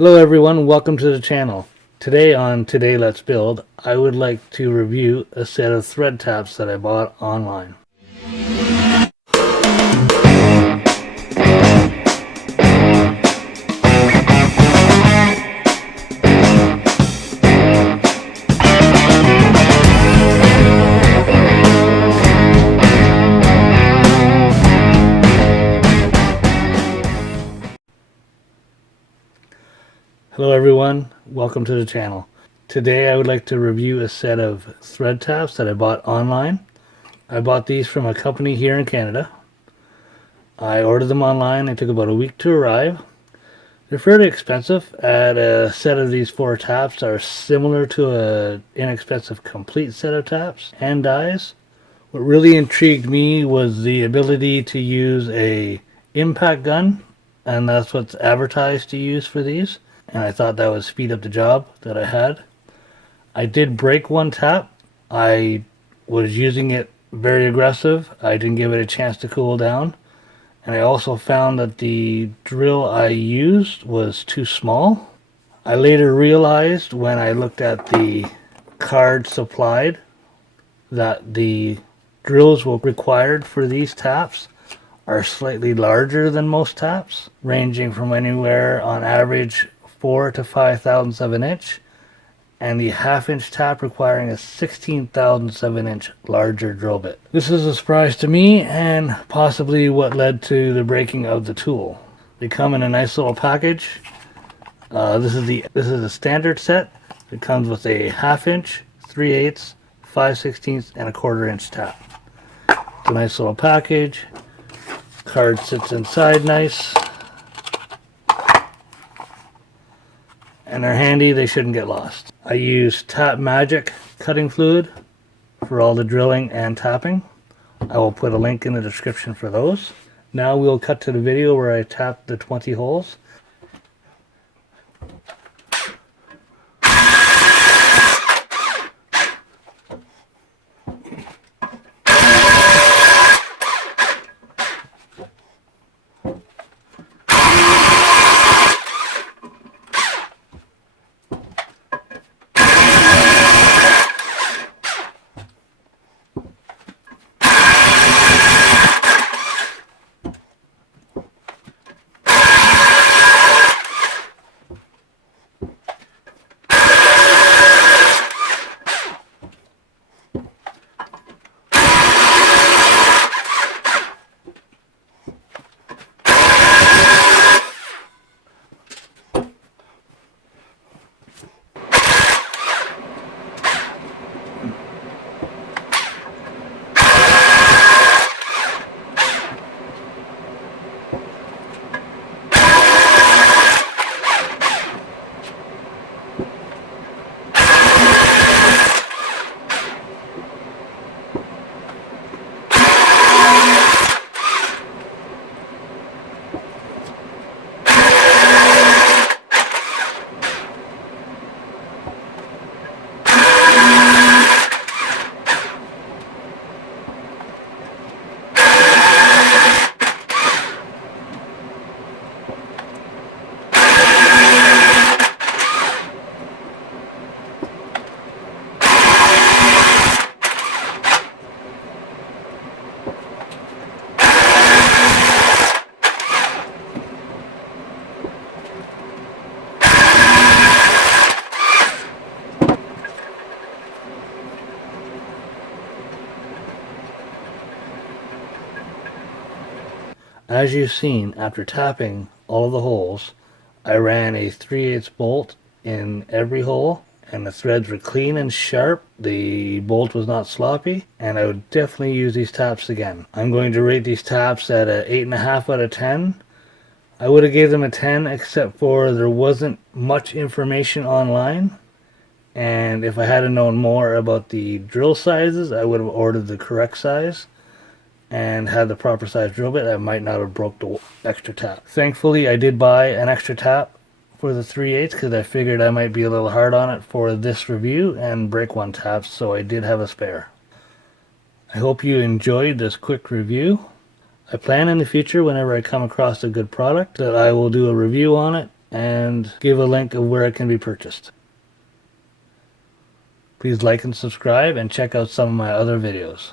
Hello everyone, welcome to the channel. Today on Today Let's Build, I would like to review a set of thread taps that I bought online. Hello everyone, welcome to the channel. Today I would like to review a set of thread taps that I bought online. I bought these from a company here in Canada. I ordered them online. They took about a week to arrive. They're fairly expensive. At a set of these 4 taps are similar to an inexpensive complete set of taps and dies. What really intrigued me was the ability to use a impact gun, and that's what's advertised to use for these. And I thought that would speed up the job that I had. I did break one tap. I was using it very aggressive. I didn't give it a chance to cool down. And I also found that the drill I used was too small. I later realized when I looked at the card supplied that the drills required for these taps are slightly larger than most taps, ranging from anywhere on average 4 to 5 thousandths of an inch, and the half-inch tap requiring a 16,000ths of an inch larger drill bit. This is a surprise to me and possibly what led to the breaking of the tool. They come in a nice little package. This is a standard set. It comes with a half-inch, 3/8, 5/16, and a 1/4 inch tap. It's a nice little package. Card sits inside nice. And they're handy, they shouldn't get lost. I use Tap Magic cutting fluid for all the drilling and tapping. I will put a link in the description for those. Now we'll cut to the video where I tap the 20 holes. As you've seen, after tapping all of the holes, I ran a 3/8 bolt in every hole, and the threads were clean and sharp. The bolt was not sloppy, and I would definitely use these taps again. I'm going to rate these taps at an 8.5 out of 10. I would have gave them a 10 except for there wasn't much information online, and if I had known more about the drill sizes, I would have ordered the correct size and had the proper size drill bit. I might not have broke the extra tap. Thankfully, I did buy an extra tap for the 3/8 because I figured I might be a little hard on it for this review and break one tap, so I did have a spare. I hope you enjoyed this quick review. I plan in the future, whenever I come across a good product, that I will do a review on it and give a link of where it can be purchased. Please like and subscribe and check out some of my other videos.